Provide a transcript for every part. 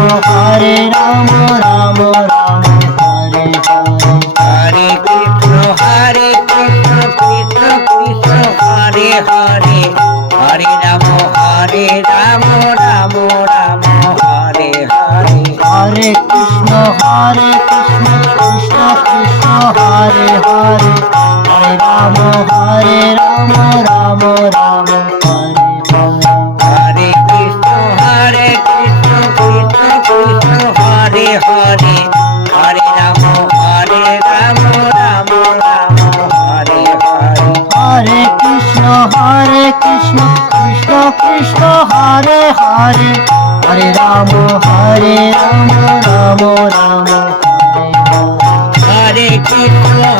Hare Rama Rama Rama Hare Hare Hare Krishna Krishna Krishna Hare Hare Hare Rama Rama Rama Hare Hare Hare Krishna Krishna Krishna Hare Hare Hare Rama Rama Rama Hare Hare Hare Krishna Krishna Krishna Hare Hare Hare Rama Rama Rama Hare Hare Hare Krishna Krishna Krishna Hare Hare Hare Rama Rama Rama Hare Hare Hare Krishna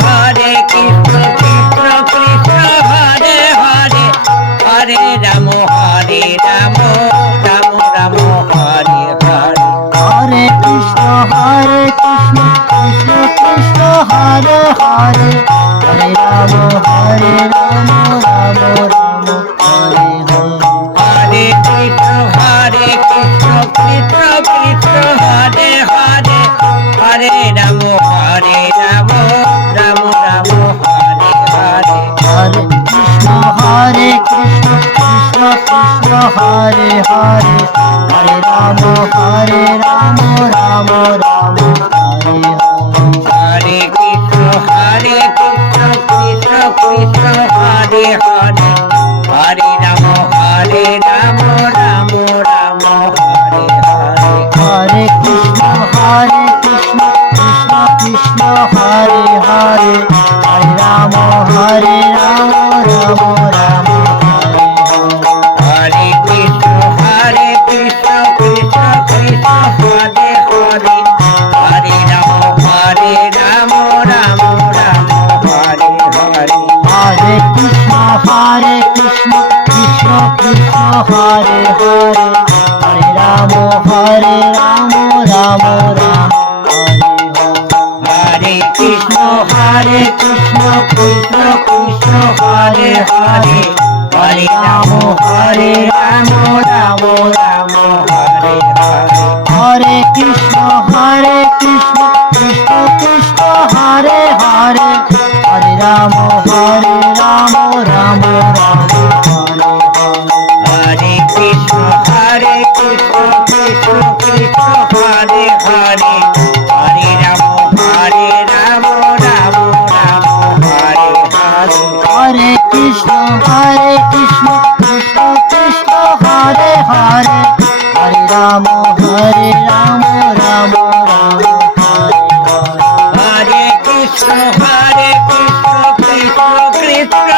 Krishna Krishna Hare Hare Hare Rama Rama Rama Hare Hare Hare Krishna Krishna Krishna Hare Hare Hare Rama Rama Rama Hare Hare Hare Krishna Krishna Krishna Hare Hare Hare Rama Rama Rama Hare Hare Hare Krishna Krishna Krishna Hare Hare Hare Rama Rama Rama Hare Hare Hare Krishna Krishna Krishna Hare Hare Hare Rama Rama Rama Hare Hare Hare Krishna Krishna Krishna Hare Hare Hare Rama Rama Rama Hare Hare Hare Krishna Krishna Krishna Hare Hare Hare Rama Rama Hare Hare Hare Krishna Krishna Krishna Hare Hare Hare Rama Rama Rama Hare Hare Hare Krishna Krishna Krishna Hare Hare Hare Rama Rama Hare Hare Hare Krishna Krishna Krishna Hare Hare Hare Rama Rama Rama Hare Hare Hare Krishna Krishna Krishna Hare Hare Hare Rama Rama Hare Hare Hare Krishna Krishna Krishna Hare Hare Hare Rama Rama Rama Hare Hare Hare Krishna Krishna Krishna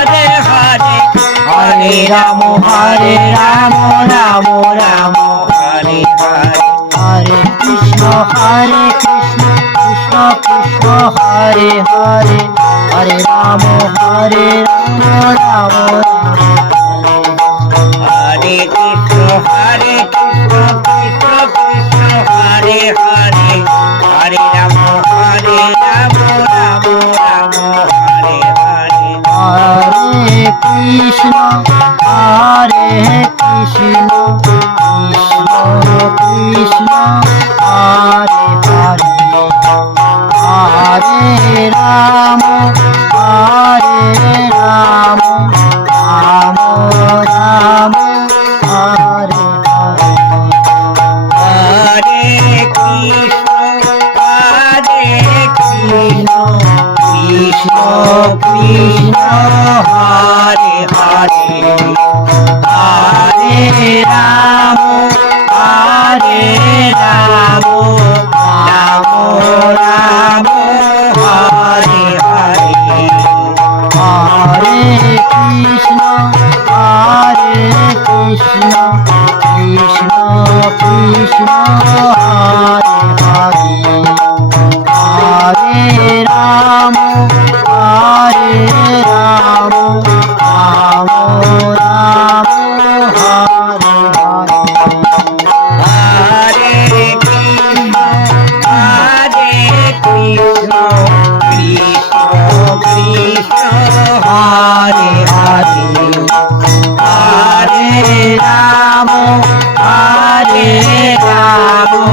Hare Hare Hare Rama Rama Hare Hare Hare Krishna Krishna Krishna Hare Hare Hare Rama Rama Rama Hare Hare Krishna Krishna Krishna Hare Hare Hare Rama Rama Hare Hare Hare Krishna Krishna Krishna Hare Hare Hare Rama Rama Rama Hare Hare Hare Krishna Krishna Krishna Hare Hare Hare Rama Rama Hare Hare Hare Krishna Krishna Krishna Hare Hare Hare Rama Rama Rama Hare Hare Hare Krishna Krishna Krishna Hare Hare Hare Rama Rama Ram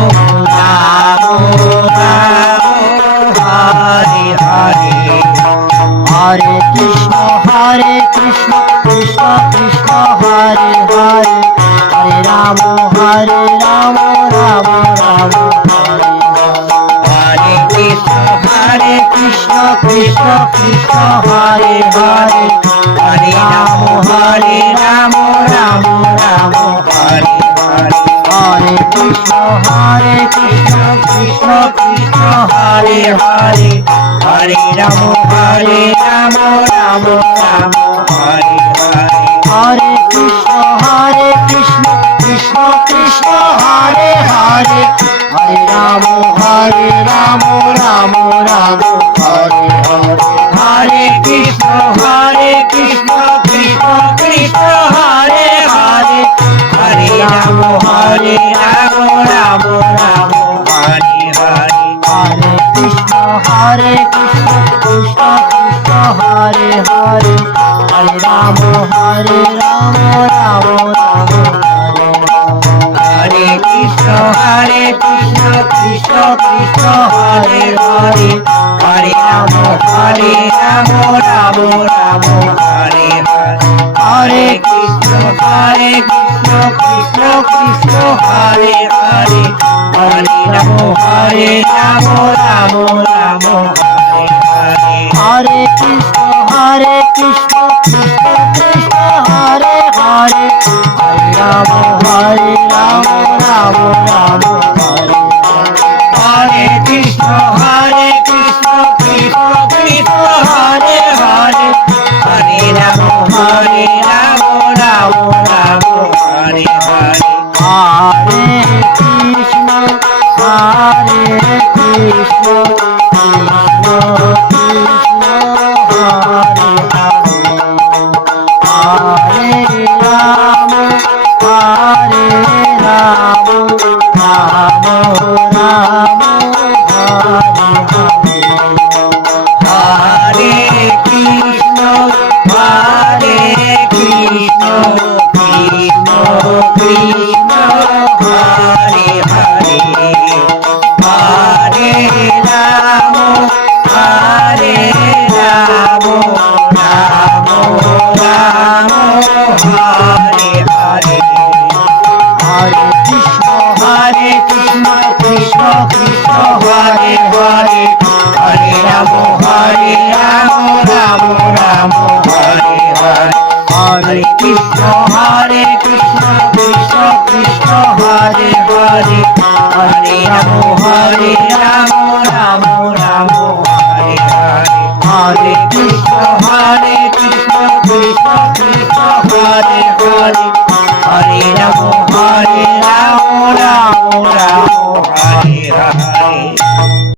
Ram Hare Hare Hare Krishna Krishna Krishna Hare Hare Hare Ram Ram Ram Hare Hare Krishna Krishna Krishna Krishna Hare Hare Hare Ram Ram Ram Hare Hare Hare Krishna Krishna Krishna Hare Hare Hare Ram Ram Ram Hare Hare Hare Krishna Krishna Krishna Hare Hare Hare Ram Ram Ram Hare Hare Hare Krishna Krishna Krishna Hare Hare Hare Ram Ram Ram Hare Hare Hare Krishna Krishna Krishna Hare Hare Hare Ram Ram Ram Hare Hare Krishna Krishna Krishna Hare Hare Hare Ram Ram Ram Hare Hare Hare Krishna Krishna Krishna Hare Hare Hare Ram Ram Ram Hare Hare Hare Krishna Krishna Krishna Hare Hare Hare Ram Ram Ram Hare Hare Krishna Krishna Krishna Hare Hare Hare Ram Ram Ram Hare Hare Hare Krishna Krishna Krishna Hare Hare Hare Ram Ram Ram Ram Hare Hare Hare Krishna Krishna Krishna Krishna Hare Hare Hare Ram Ram Ram Hare Hare Hare Krishna Krishna Krishna Hare Hare Hare Ram Ram Hare Hare Hare Krishna Krishna Krishna Hare Hare Hare Ram Ram Ram Hare Hare Hare